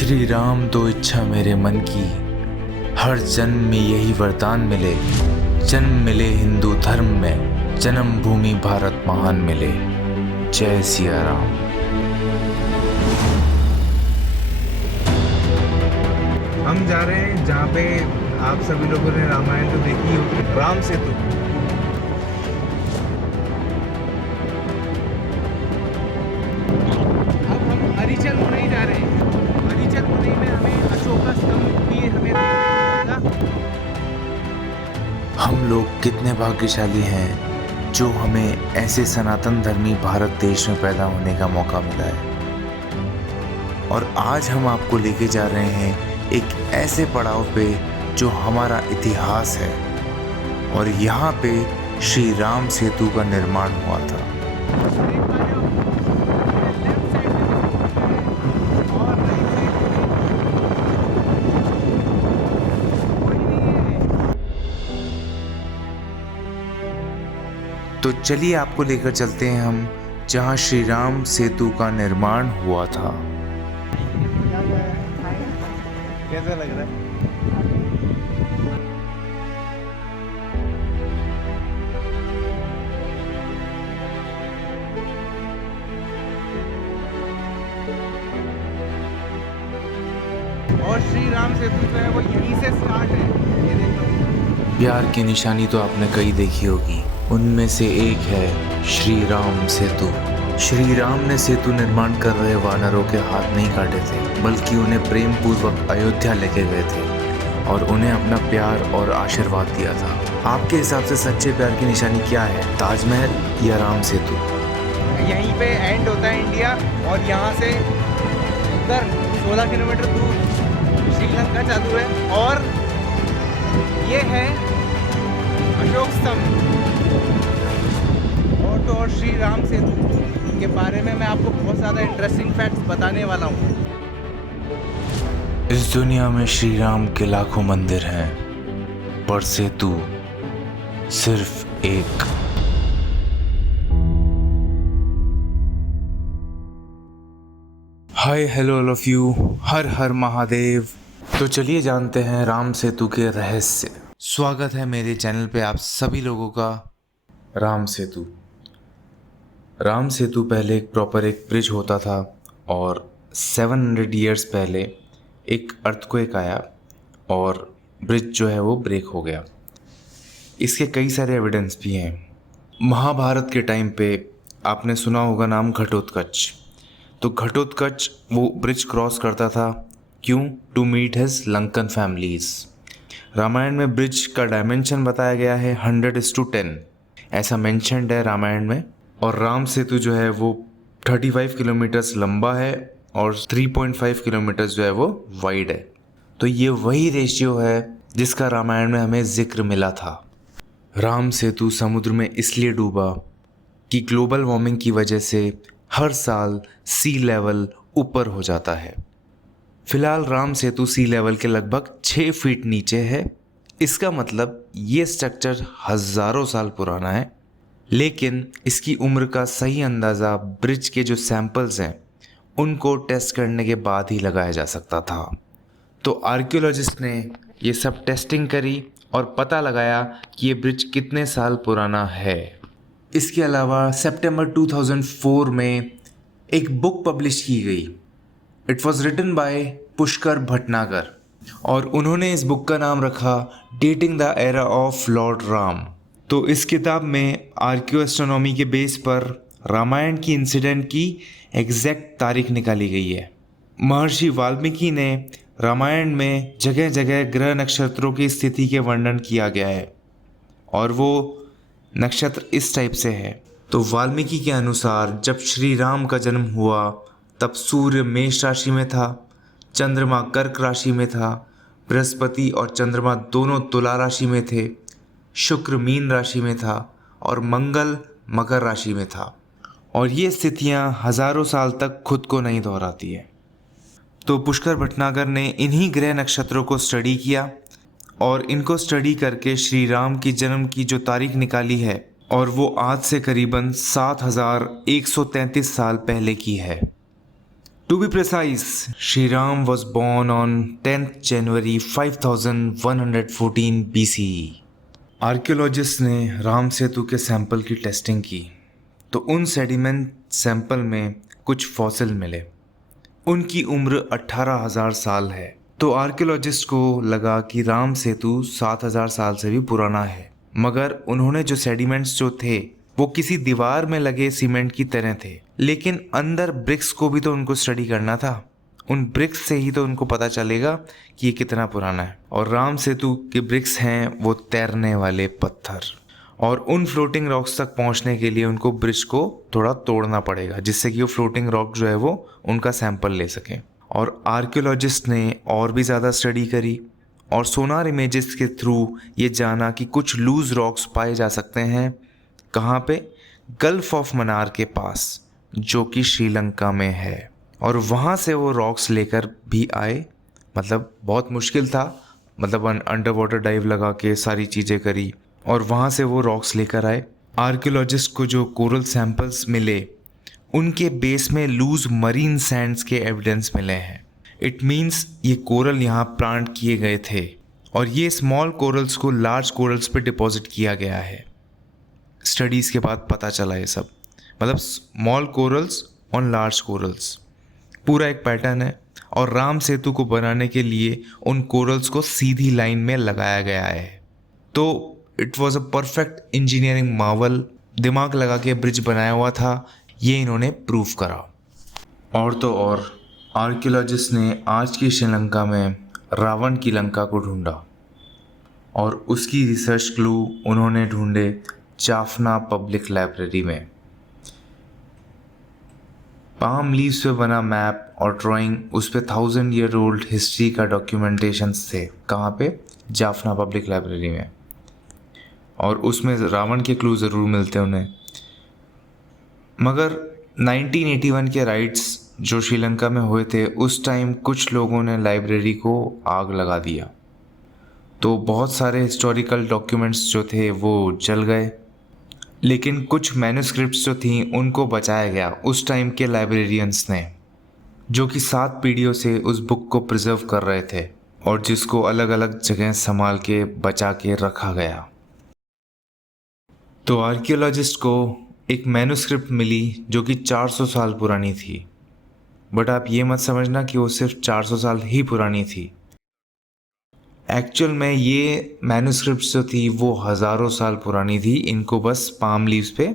श्री राम दो इच्छा मेरे मन की, हर जन्म में यही वरदान मिले। जन्म मिले हिंदू धर्म में, जन्म भूमि भारत महान मिले। जय सिया राम। हम जा रहे हैं जहाँ पे आप सभी लोगों ने रामायण तो देखी होगी, राम सेतु। अब हम हरिचल मुनई जा रहे हैं। हरिचल मुनई में हमें अशोका स्तंभ भी हमें मिलेगा। हम लोग कितने भाग्यशाली हैं जो हमें ऐसे सनातन धर्मी भारत देश में पैदा होने का मौका मिला है। और आज हम आपको लेके जा रहे हैं एक ऐसे पड़ाव पे जो हमारा इतिहास है, और यहाँ पे श्री राम सेतु का निर्माण हुआ था। तो चलिए आपको लेकर चलते हैं हम जहाँ श्री राम सेतु का निर्माण हुआ था। कैसा लग रहा है? और श्री राम सेतु जो है वो यहीं से स्टार्ट है। ये देखो, प्यार की निशानी तो आपने कई देखी होगी, उनमें से एक है श्री राम सेतु। श्री राम ने सेतु निर्माण कर रहे वानरों के हाथ नहीं काटे थे, बल्कि उन्हें प्रेम पूर्वक अयोध्या लेके गए थे और उन्हें अपना प्यार और आशीर्वाद दिया था। आपके हिसाब से सच्चे प्यार की निशानी क्या है, ताजमहल या राम सेतु? यहीं पे एंड होता है इंडिया, और यहाँ से उधर 16 किलोमीटर दूर श्रीलंका चालू है। और ये है अशोक स्तंभ। और तो और श्री राम सेतु के बारे में मैं आपको बहुत ज़्यादा इंटरेस्टिंग फैक्ट्स बताने वाला हूँ। इस दुनिया में श्री राम के लाखों मंदिर हैं, पर सेतु सिर्फ एक। Hi hello all of you, Har Har Mahadev. तो चलिए जानते हैं राम सेतु के रहस्य। स्वागत है मेरे चैनल पे आप सभी लोगों का। राम सेतु पहले एक ब्रिज होता था, और 700 ईयर्स पहले एक अर्थक्वेक आया और ब्रिज जो है वो ब्रेक हो गया। इसके कई सारे एविडेंस भी हैं। महाभारत के टाइम पे आपने सुना होगा नाम घटोत्कच। तो घटोत्कच वो ब्रिज क्रॉस करता था, क्यों? To meet his Lankan families. Ramayana में ब्रिज का डायमेंशन बताया गया है 100:10, ऐसा मेंशन्ड है रामायण में। और राम सेतु जो है वो 35 किलोमीटर्स लंबा है और 3.5 किलोमीटर्स जो है वो वाइड है। तो ये वही रेशियो है जिसका रामायण में हमें जिक्र मिला था। राम सेतु समुद्र में इसलिए डूबा कि ग्लोबल वार्मिंग की वजह से हर साल सी लेवल ऊपर हो जाता है। फिलहाल राम सेतु सी लेवल के लगभग 6 फीट नीचे है। इसका मतलब ये स्ट्रक्चर हज़ारों साल पुराना है, लेकिन इसकी उम्र का सही अंदाज़ा ब्रिज के जो सैंपल्स हैं उनको टेस्ट करने के बाद ही लगाया जा सकता था। तो आर्कियोलॉजिस्ट ने ये सब टेस्टिंग करी और पता लगाया कि ये ब्रिज कितने साल पुराना है। इसके अलावा सितंबर 2004 में एक बुक पब्लिश की गई। It was written by Pushkar Bhatnagar, और उन्होंने इस बुक का नाम रखा dating the era of lord Ram. तो इस किताब में आर्कियो एस्ट्रोनॉमी के बेस पर रामायण की इंसिडेंट की एग्जैक्ट तारीख निकाली गई है। महर्षि वाल्मीकि ने रामायण में जगह जगह ग्रह नक्षत्रों की स्थिति के वर्णन किया गया है, और वो नक्षत्र इस टाइप से है। तो वाल्मीकि के अनुसार जब श्री राम का जन्म हुआ तब सूर्य मेष राशि में था, चंद्रमा कर्क राशि में था, बृहस्पति और चंद्रमा दोनों तुला राशि में थे, शुक्र मीन राशि में था और मंगल मकर राशि में था। और ये स्थितियाँ हज़ारों साल तक खुद को नहीं दोहराती है। तो पुष्कर भटनागर ने इन्हीं ग्रह नक्षत्रों को स्टडी किया, और इनको स्टडी करके श्री राम की जन्म की जो तारीख निकाली है, और वो आज से करीबन 7133 साल पहले की है। To be precise, Sri Ram was born on 10th January 5114 BCE. Archaeologist ने राम सेतु के सैंपल की टेस्टिंग की तो उन सेडिमेंट सैंपल में कुछ फॉसिल मिले। उनकी उम्र 18,000 साल है। तो आर्कियोलॉजिस्ट को लगा कि राम सेतु 7,000 साल से भी पुराना है, मगर उन्होंने जो सेडिमेंट्स जो थे वो किसी दीवार में लगे सीमेंट की तरह थे, लेकिन अंदर ब्रिक्स को भी तो उनको स्टडी करना था। उन ब्रिक्स से ही तो उनको पता चलेगा कि ये कितना पुराना है। और राम सेतु के ब्रिक्स हैं वो तैरने वाले पत्थर, और उन फ्लोटिंग रॉक्स तक पहुंचने के लिए उनको ब्रिज को थोड़ा तोड़ना पड़ेगा, जिससे कि वो फ्लोटिंग रॉक जो है वो उनका सैंपल ले सकें। और आर्कियोलॉजिस्ट ने और भी ज़्यादा स्टडी करी और सोनार इमेजेस के थ्रू ये जाना कि कुछ लूज रॉक्स पाए जा सकते हैं। कहाँ पे? गल्फ ऑफ मन्नार के पास, जो कि श्रीलंका में है। और वहाँ से वो रॉक्स लेकर भी आए। मतलब बहुत मुश्किल था, मतलब अंडर वाटर डाइव लगा के सारी चीज़ें करी और वहाँ से वो रॉक्स लेकर आए। आर्कियोलॉजिस्ट को जो कोरल सैंपल्स मिले उनके बेस में लूज मरीन सैंड्स के एविडेंस मिले हैं। इट मीन्स ये कोरल यहाँ प्लांट किए गए थे और ये स्मॉल कोरल्स को लार्ज कोरल्स पे डिपॉजिट किया गया है। स्टडीज़ के बाद पता चला ये सब, मतलब small corals on large corals, पूरा एक पैटर्न है। और राम सेतु को बनाने के लिए उन कोरल्स को सीधी लाइन में लगाया गया है। तो it was a perfect engineering Marvel. दिमाग लगा के ब्रिज बनाया हुआ था, ये इन्होंने प्रूव करा। और तो और आर्कियोलॉजिस्ट ने आज की श्रीलंका में रावण की लंका को ढूंढा और उसकी रिसर्च क्लू उन्होंने ढूंढे जाफना पब्लिक लाइब्रेरी में। पाम लीव्स पे बना मैप और ड्राइंग, उस पे 1000 ईयर ओल्ड हिस्ट्री का डॉक्यूमेंटेशंस थे। कहाँ पे? जाफना पब्लिक लाइब्रेरी में। और उसमें रावण के क्लू ज़रूर मिलते उन्हें। मगर 1981 के राइट्स जो श्रीलंका में हुए थे, उस टाइम कुछ लोगों ने लाइब्रेरी को आग लगा दिया, तो बहुत सारे हिस्टोरिकल डॉक्यूमेंट्स जो थे वो जल गए। लेकिन कुछ मैन्युस्क्रिप्ट्स जो थी उनको बचाया गया उस टाइम के लाइब्रेरियंस ने, जो कि 7 पीढ़ियों से उस बुक को प्रिजर्व कर रहे थे और जिसको अलग अलग जगह संभाल के बचा के रखा गया। तो आर्कियोलॉजिस्ट को एक मैन्युस्क्रिप्ट मिली जो कि 400 साल पुरानी थी। बट आप ये मत समझना कि वो सिर्फ 400 साल ही पुरानी थी। एक्चुअल में ये मैन्युस्क्रिप्ट्स जो थी वो हज़ारों साल पुरानी थी। इनको बस पाम लीव्स पे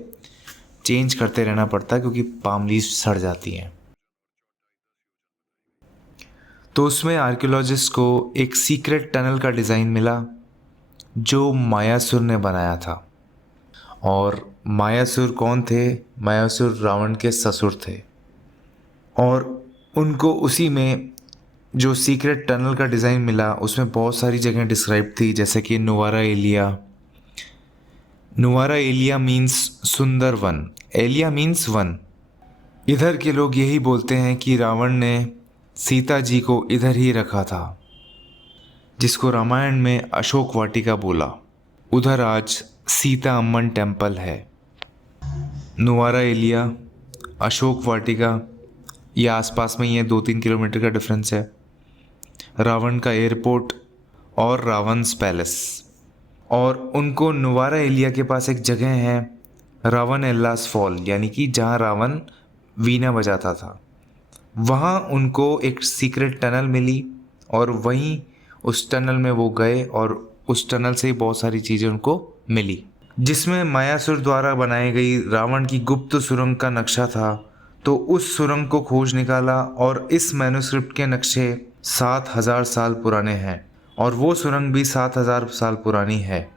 चेंज करते रहना पड़ता है क्योंकि पाम लीव्स सड़ जाती हैं। तो उसमें आर्कियोलॉजिस्ट को एक सीक्रेट टनल का डिज़ाइन मिला जो मायासुर ने बनाया था। और मायासुर कौन थे? मायासुर रावण के ससुर थे। और उनको उसी में जो सीक्रेट टनल का डिज़ाइन मिला उसमें बहुत सारी जगह डिस्क्राइब थी, जैसे कि नुवारा एलिया। नुवारा एलिया मीन्स सुंदर वन, एलिया मीन्स वन। इधर के लोग यही बोलते हैं कि रावण ने सीता जी को इधर ही रखा था, जिसको रामायण में अशोक वाटिका बोला। उधर आज सीता अम्मन टेम्पल है। नुवारा एलिया, अशोक वाटिका, ये आसपास में ही है, 2-3 किलोमीटर का डिफरेंस है। रावण का एयरपोर्ट और रावण's पैलेस। और उनको नुवारा एलिया के पास एक जगह है रावण एल्लास फॉल, यानी कि जहाँ रावण वीणा बजाता था। वहाँ उनको एक सीक्रेट टनल मिली और वहीं उस टनल में वो गए और उस टनल से बहुत सारी चीज़ें उनको मिली, जिसमें मायासुर द्वारा बनाई गई रावण की गुप्त सुरंग का नक्शा था। तो उस सुरंग को खोज निकाला और इस मैन्युस्क्रिप्ट के नक्शे 7000 साल पुराने हैं और वो सुरंग भी 7000 साल पुरानी है।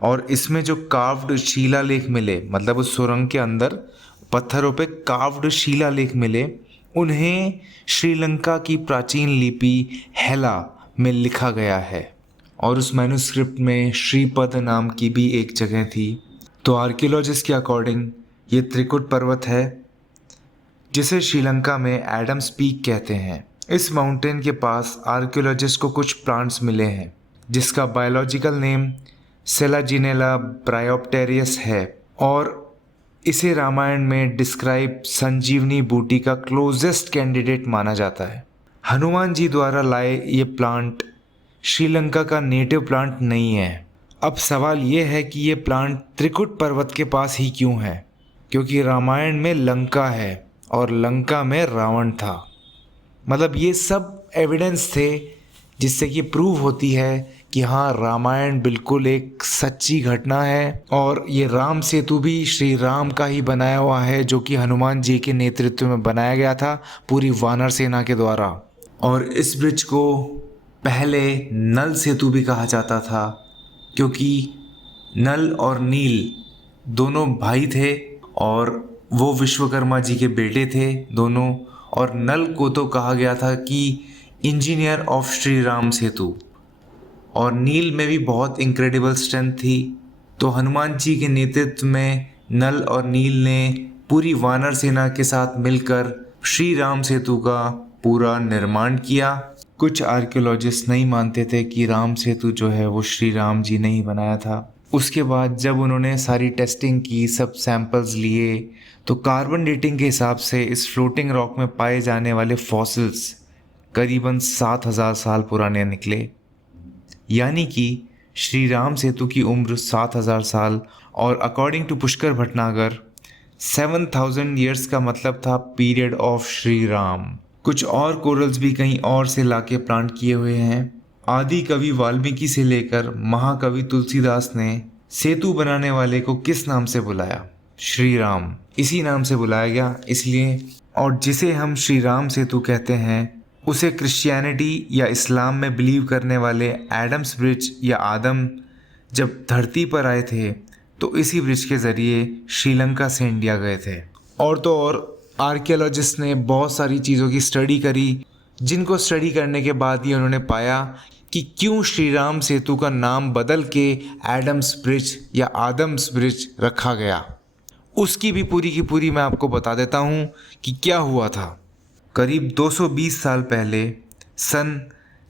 और इसमें जो कार्व्ड शिलालेख मिले, मतलब उस सुरंग के अंदर पत्थरों पे कार्व्ड शिलालेख मिले, उन्हें श्रीलंका की प्राचीन लिपि हेला में लिखा गया है। और उस मैन्युस्क्रिप्ट में श्रीपद नाम की भी एक जगह थी। तो आर्कियोलॉजिस्ट के अकॉर्डिंग ये त्रिकुट पर्वत है, जिसे श्रीलंका में एडम्स पीक कहते हैं। इस माउंटेन के पास आर्कियोलॉजिस्ट को कुछ प्लांट्स मिले हैं जिसका बायोलॉजिकल नेम सेलाजिनेला ब्रायोप्टेरियस है। और इसे रामायण में डिस्क्राइब संजीवनी बूटी का क्लोजेस्ट कैंडिडेट माना जाता है। हनुमान जी द्वारा लाए ये प्लांट श्रीलंका का नेटिव प्लांट नहीं है। अब सवाल ये है कि ये प्लांट त्रिकुट पर्वत के पास ही क्यों है, क्योंकि रामायण में लंका है और लंका में रावण था। मतलब ये सब एविडेंस थे जिससे कि प्रूव होती है कि हाँ, रामायण बिल्कुल एक सच्ची घटना है और ये राम सेतु भी श्री राम का ही बनाया हुआ है, जो कि हनुमान जी के नेतृत्व में बनाया गया था पूरी वानर सेना के द्वारा। और इस ब्रिज को पहले नल सेतु भी कहा जाता था, क्योंकि नल और नील दोनों भाई थे और वो विश्वकर्मा जी के बेटे थे दोनों। और नल को तो कहा गया था कि इंजीनियर ऑफ श्री राम सेतु, और नील में भी बहुत इनक्रेडिबल स्ट्रेंथ थी। तो हनुमान जी के नेतृत्व में नल और नील ने पूरी वानर सेना के साथ मिलकर श्री राम सेतु का पूरा निर्माण किया। कुछ आर्कियोलॉजिस्ट नहीं मानते थे कि राम सेतु जो है वो श्री राम जी ने ही बनाया था। उसके बाद जब उन्होंने सारी टेस्टिंग की, सब सैंपल्स लिए, तो कार्बन डेटिंग के हिसाब से इस फ्लोटिंग रॉक में पाए जाने वाले फॉसिल्स करीबन 7000 साल पुराने निकले। यानी कि श्री राम सेतु की उम्र 7000 साल, और according to Pushkar Bhatnagar 7000 years का मतलब था पीरियड ऑफ श्री राम। कुछ और कोरल्स भी कहीं और से लाके प्लांट किए हुए हैं। आदि कवि वाल्मीकि से लेकर महाकवि तुलसीदास ने सेतु बनाने वाले को किस नाम से बुलाया? श्री राम। इसी नाम से बुलाया गया इसलिए। और जिसे हम श्री राम सेतु कहते हैं उसे क्रिश्चियनिटी या इस्लाम में बिलीव करने वाले एडम्स ब्रिज या आदम जब धरती पर आए थे तो इसी ब्रिज के ज़रिए श्रीलंका से इंडिया गए थे। और तो और आर्कियोलॉजिस्ट ने बहुत सारी चीज़ों की स्टडी करी, जिनको स्टडी करने के बाद ही उन्होंने पाया कि क्यों श्री राम सेतु का नाम बदल के एडम्स ब्रिज या आदम्स ब्रिज रखा गया। उसकी भी पूरी की पूरी मैं आपको बता देता हूँ कि क्या हुआ था। करीब 220 साल पहले सन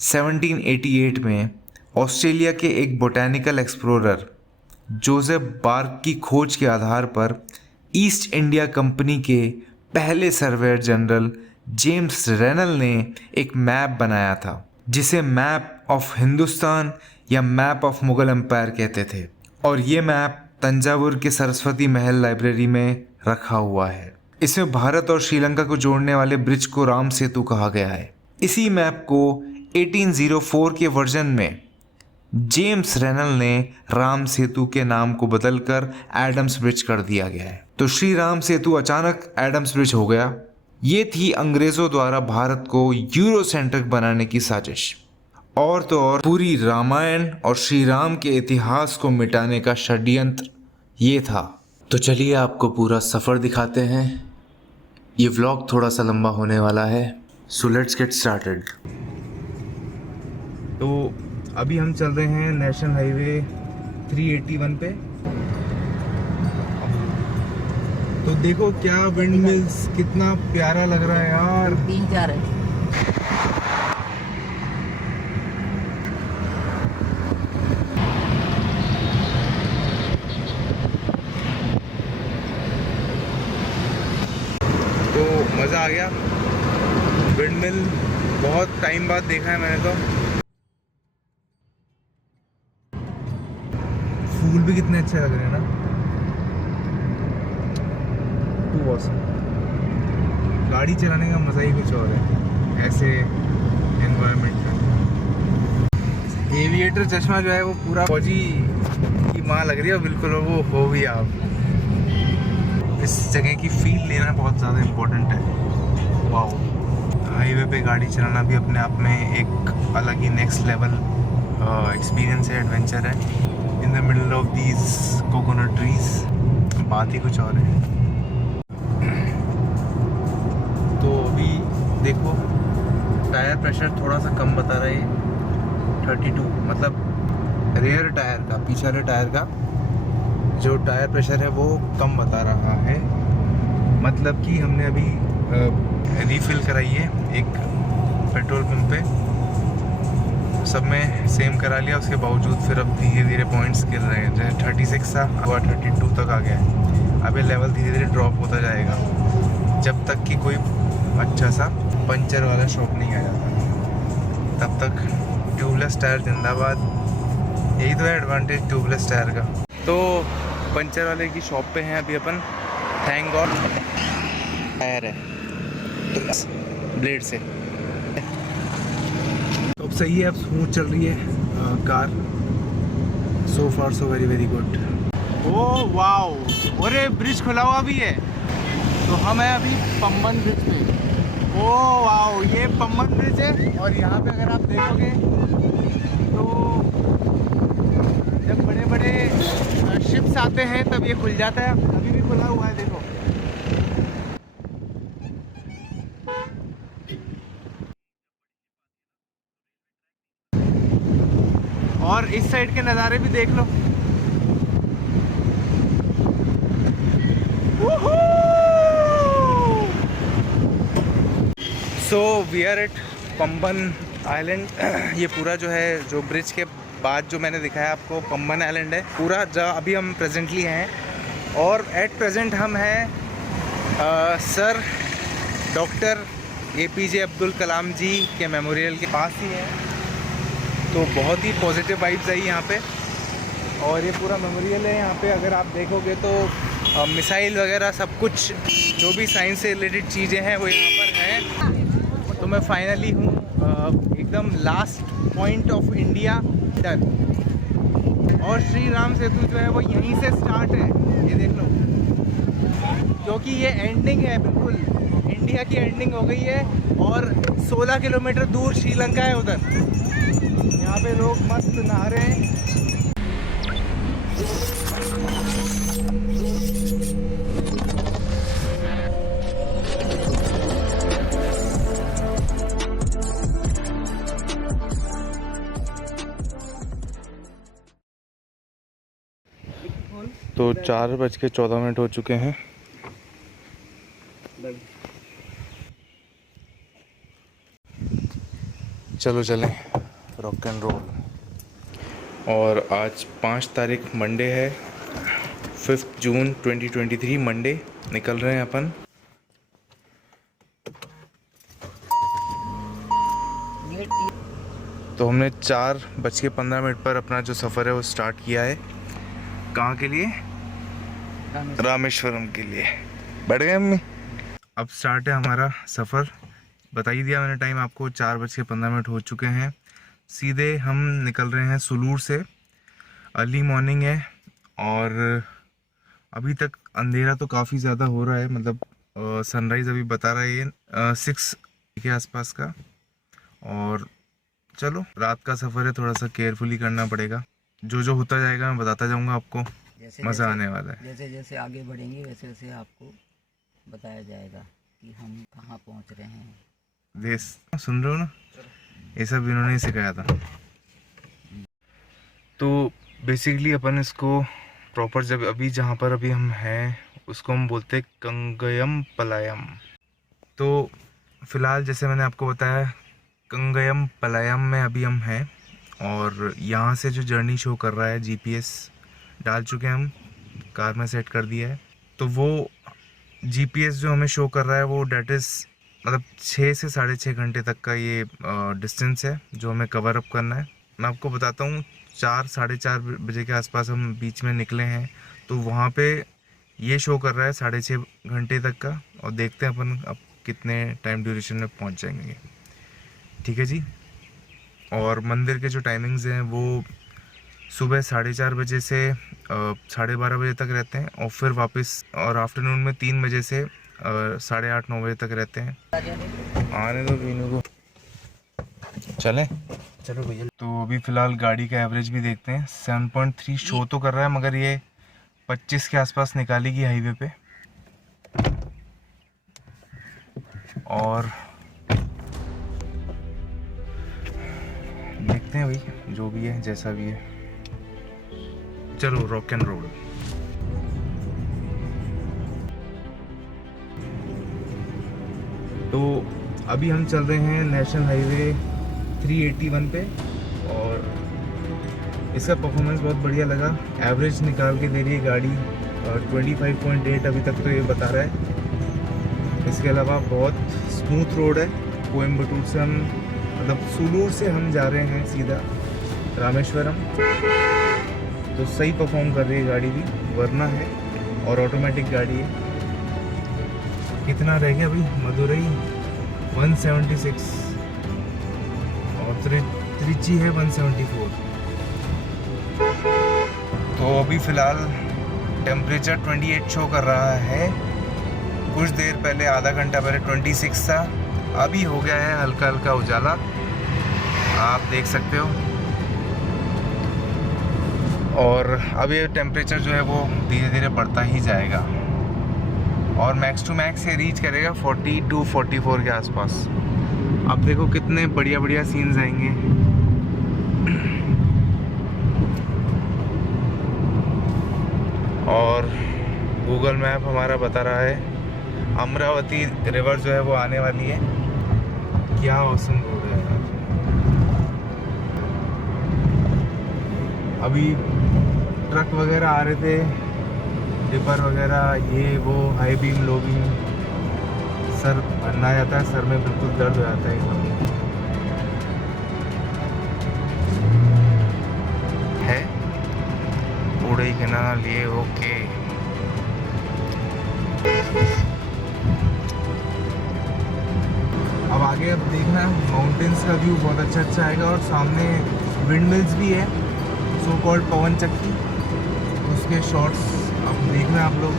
1788 में ऑस्ट्रेलिया के एक बोटैनिकल एक्सप्लोरर जोसेफ बार्क की खोज के आधार पर ईस्ट इंडिया कंपनी के पहले सर्वेयर जनरल जेम्स रेनल ने एक मैप बनाया था, जिसे मैप ऑफ हिंदुस्तान या मैप ऑफ मुगल एम्पायर कहते थे। और ये मैप तंजावुर के सरस्वती महल लाइब्रेरी में रखा हुआ है। इसमें भारत और श्रीलंका को जोड़ने वाले ब्रिज को राम सेतु कहा गया है। इसी मैप को 1804 के वर्जन में जेम्स रेनल ने राम सेतु के नाम को बदलकर एडम्स ब्रिज कर दिया गया है। तो श्री राम सेतु अचानक एडम्स ब्रिज हो गया। ये थी अंग्रेज़ों द्वारा भारत को यूरोसेंट्रिक बनाने की साजिश। और तो और पूरी रामायण और श्री राम के इतिहास को मिटाने का षड्यंत्र ये था। तो चलिए आपको पूरा सफ़र दिखाते हैं। ये व्लॉग थोड़ा सा लंबा होने वाला है, सो लेट्स गेट स्टार्टेड। तो अभी हम चल रहे हैं नेशनल हाईवे 381 पे। तो देखो क्या विंड मिल्स, कितना प्यारा लग रहा है यार। 3-4 है। तो मज़ा आ गया। विंड मिल बहुत टाइम बाद देखा है मैंने। तो फूल भी कितने अच्छे लग रहे हैं ना। Too awesome. गाड़ी चलाने का मज़ा ही कुछ और है ऐसे एनवायरनमेंट में। एविएटर चश्मा जो है वो पूरा फौजी की माँ लग रही है बिल्कुल। वो हो भी आप इस जगह की फील लेना बहुत ज़्यादा इम्पोर्टेंट है। वाओ, हाईवे पे गाड़ी चलाना भी अपने आप में एक अलग ही नेक्स्ट लेवल एक्सपीरियंस है, एडवेंचर है। In the middle of these coconut trees, बात ही कुछ और है। तो अभी देखो टायर प्रेशर थोड़ा सा कम बता रहा है, 32, मतलब रेयर टायर का, पीछे वाले टायर का जो टायर प्रेशर है वो कम बता रहा है। मतलब कि हमने अभी रीफिल कराई है एक पेट्रोल पंप पे, सब में सेम करा लिया। उसके बावजूद फिर अब धीरे धीरे पॉइंट्स गिर रहे हैं। जैसे 36 था, हुआ 32 तक आ गया है। अब ये लेवल धीरे धीरे ड्रॉप होता जाएगा जब तक कि कोई अच्छा सा पंचर वाला शॉप नहीं आ जाता। तब तक ट्यूबलेस टायर जिंदाबाद। यही तो है एडवांटेज ट्यूबलेस टायर का। तो पंचर वाले की शॉप पे हैं अभी अपन। थैंक गॉड टायर है ब्लेड से। तो अब सही है, अब स्मूथ चल रही है car. So far so very very good. Oh wow, और ये ब्रिज खुला हुआ भी है। तो हम हैं अभी पंबन ब्रिज पे। ओ वाओ, ये पंबन ब्रिज है। और यहाँ पे अगर आप देखोगे तो जब बड़े बड़े शिप्स आते हैं तब ये खुल जाता है। अभी भी खुला हुआ है, देखो। और इस साइड के नज़ारे भी देख लो। So we are at Pamban island. ये पूरा जो है, जो ब्रिज के बाद जो मैंने दिखाया आपको, पंबन आइलैंड है पूरा जहाँ अभी हम प्रेजेंटली हैं। और एट प्रेजेंट हम हैं sir doctor APJ Abdul Kalam जी के मेमोरियल के पास ही है। तो बहुत ही पॉजिटिव वाइब्स आई यहाँ पे। और ये पूरा मेमोरियल है। यहाँ पे अगर आप देखोगे तो मिसाइल वगैरह सब कुछ जो भी साइंस से रिलेटेड चीज़ें हैं वो यहाँ पर हैं। तो मैं फाइनली हूँ एकदम last point of India done. और श्री राम सेतु जो है वो यहीं से स्टार्ट है, ये देख लो। क्योंकि ये एंडिंग है, बिल्कुल इंडिया की एंडिंग हो गई है। और 16 किलोमीटर दूर श्रीलंका है उधर। यहाँ पे लोग मस्त नहा रहे हैं। तो 4:14 हो चुके हैं। चलो चलें, रॉक एंड रोल। और आज 5 तारीख मंडे है, 5 जून 2023 मंडे। निकल रहे हैं अपन। तो हमने 4:15 पर अपना जो सफ़र है वो स्टार्ट किया है। कहाँ के लिए? रामेश्वरम के लिए। बैठ गए मम्मी? अब स्टार्ट है हमारा सफ़र। बता ही दिया मैंने टाइम आपको, 4:15 हो चुके हैं। सीधे हम निकल रहे हैं सुलूर से। अर्ली मॉर्निंग है और अभी तक अंधेरा तो काफ़ी ज़्यादा हो रहा है। मतलब सनराइज़ अभी बता रहा है ये 6 के आसपास का। और चलो, रात का सफ़र है, थोड़ा सा केयरफुली करना पड़ेगा। जो जो होता जाएगा मैं बताता जाऊंगा आपको। मज़ा आने वाला है। जैसे जैसे आगे बढ़ेंगे वैसे वैसे आपको बताया जाएगा कि हम कहाँ पहुँच रहे हैं। देश सुन रहे हो ना, ये सब इन्होंने ही सिखाया था। तो बेसिकली अपन इसको प्रॉपर, जब अभी जहाँ पर अभी हम हैं उसको हम बोलते हैं कंगयम पलायम। तो फ़िलहाल जैसे मैंने आपको बताया, कंगयम पलायम में अभी हम हैं। और यहाँ से जो जर्नी शो कर रहा है, GPS डाल चुके हैं हम, कार में सेट कर दिया है। तो वो GPS जो हमें शो कर रहा है वो डेट इज़ मतलब 6 से 6.5 घंटे तक का ये डिस्टेंस है जो हमें कवर अप करना है। मैं आपको बताता हूँ, 4-4:30 बजे के आसपास हम बीच में निकले हैं। तो वहाँ पे ये शो कर रहा है 6.5 घंटे तक का। और देखते हैं अपन अब कितने टाइम ड्यूरेशन में पहुँच जाएंगे। ठीक है जी। और मंदिर के जो टाइमिंग्स हैं वो सुबह 4:30 बजे से 12:30 बजे तक रहते हैं। और फिर वापस और आफ्टरनून में 3 बजे से 8:30-9 बजे तक रहते हैं। आने दो बीनू को, चलें? चलो भैया। तो अभी फ़िलहाल गाड़ी का एवरेज भी देखते हैं। 7.3 शो तो कर रहा है, मगर ये 25 के आसपास निकालेगी हाईवे पे। और देखते हैं भाई, जो भी है जैसा भी है। चलो रॉक एंड रोल। तो अभी हम चल रहे हैं नेशनल हाईवे 381 पे। और इसका परफॉर्मेंस बहुत बढ़िया लगा। एवरेज निकाल के दे रही है गाड़ी 25.8 अभी तक तो ये बता रहा है। इसके अलावा बहुत स्मूथ रोड है। कोयम्बटूर से हम मतलब सुलूर से हम जा रहे हैं सीधा रामेश्वरम, तो सही परफॉर्म कर रही है गाड़ी भी, वरना है और ऑटोमेटिक गाड़ी है। कितना रह गया अभी? मदुरई 176 और त्रिची है 174। तो अभी फ़िलहाल टेम्परेचर 28 शो कर रहा है। कुछ देर पहले, आधा घंटा पहले 26 था। अभी हो गया है हल्का हल्का उजाला, आप देख सकते हो। और अब ये टेम्परेचर जो है वो धीरे धीरे बढ़ता ही जाएगा और मैक्स टू मैक्स ये रीच करेगा 42 44 के आसपास। अब देखो कितने बढ़िया बढ़िया सीन्स आएंगे। और गूगल मैप हमारा बता रहा है अमरावती रिवर जो है वो आने वाली है। क्या औसम रोड है यार। अभी ट्रक वगैरह आ रहे थे, टिपर वगैरह, ये वो, high beam low beam, sir भरना जाता है, सर में बिल्कुल दर्द हो जाता है एकदम। है उड़ई कैनाल ये, ओके। अब आगे अब देखना माउंटेन्स का व्यू बहुत अच्छा अच्छा आएगा और सामने विंड मिल्स भी है, सो कॉल्ड पवन चक्की, उसके शॉट्स अब देखना आप लोग।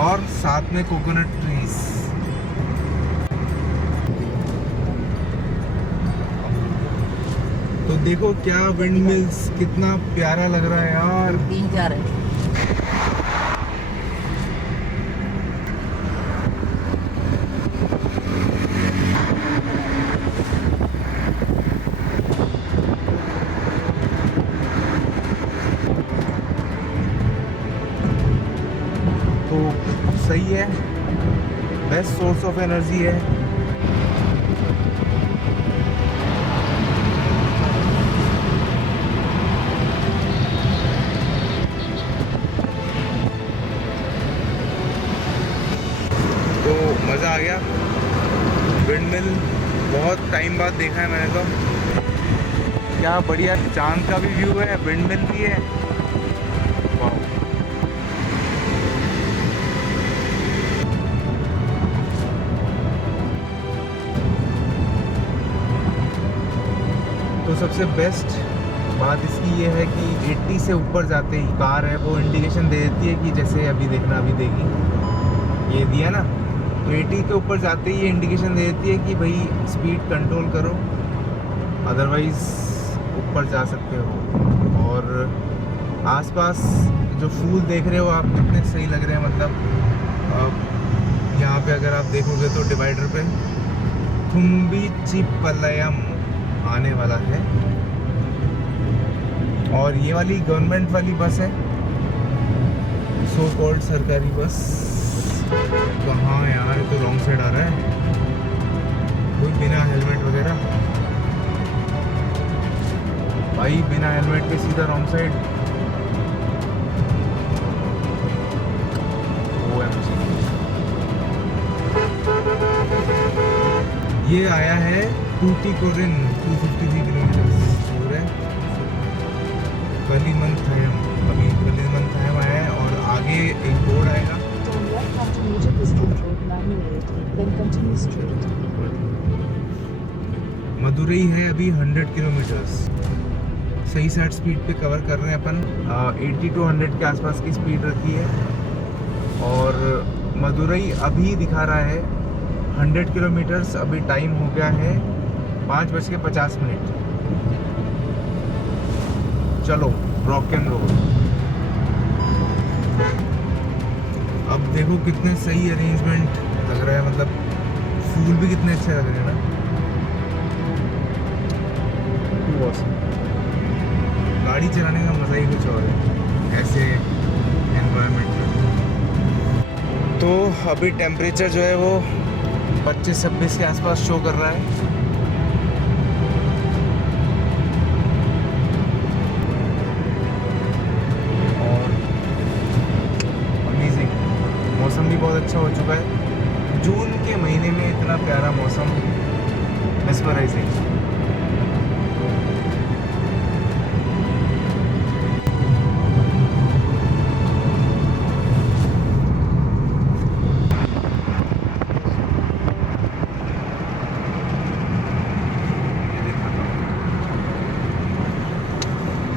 और साथ में कोकोनट ट्रीज। तो देखो क्या विंड मिल्स, कितना प्यारा लग रहा है यार। 3-4 है। तो सही है, बेस्ट सोर्स ऑफ एनर्जी है। तो मज़ा आ गया। विंड मिल बहुत टाइम बाद देखा है मैंने तो। क्या बढ़िया, चांद का भी व्यू है, विंड मिल भी है। वाह। तो सबसे बेस्ट बात इसकी ये है कि 80 से ऊपर जाते ही कार है वो इंडिकेशन दे देती है कि जैसे अभी देखना, अभी देगी, ये दिया ना, तो 80 के ऊपर जाते ही ये इंडिकेशन दे देती है कि भाई स्पीड कंट्रोल करो, अदरवाइज़ ऊपर जा सकते हो। और आसपास जो फूल देख रहे हो आप, कितने सही लग रहे हैं। मतलब यहाँ पे अगर आप देखोगे तो डिवाइडर पे थुम्बीचिपलयम आने वाला है। और ये वाली गवर्नमेंट वाली बस है, सो कॉल्ड सरकारी बस। कहाँ यार, तो रॉन्ग साइड आ रहा है, कोई बिना हेलमेट वगैरह, भाई बिना हेलमेट के सीधा रॉन्ग साइड। OMG। ये आया है टूटिकोरिन, 253 किलोमीटर दूर है। कलिमंथयम, अभी कलिमंथयम आया है और आगे एक बोर्ड आएगा। मदुरई है अभी 100 किलोमीटर्स, सही सेट स्पीड पे कवर कर रहे हैं अपन। 80 to 100 के आसपास की स्पीड रखी है। और मदुरई अभी दिखा रहा है 100 किलोमीटर्स। अभी टाइम हो गया है 5:50। चलो रॉक एंड रोल। अब देखो कितने सही अरेंजमेंट लग रहा है, मतलब फूल भी कितने अच्छे लग रहे हैं ना। गाड़ी चलाने का मज़ा ही कुछ और है ऐसे एनवायरनमेंट में। तो अभी टेम्परेचर जो है वो 25-26 के आसपास शो कर रहा है। बहुत अच्छा हो चुका है। जून के महीने में इतना प्यारा मौसम, मेस्मराइजिंग।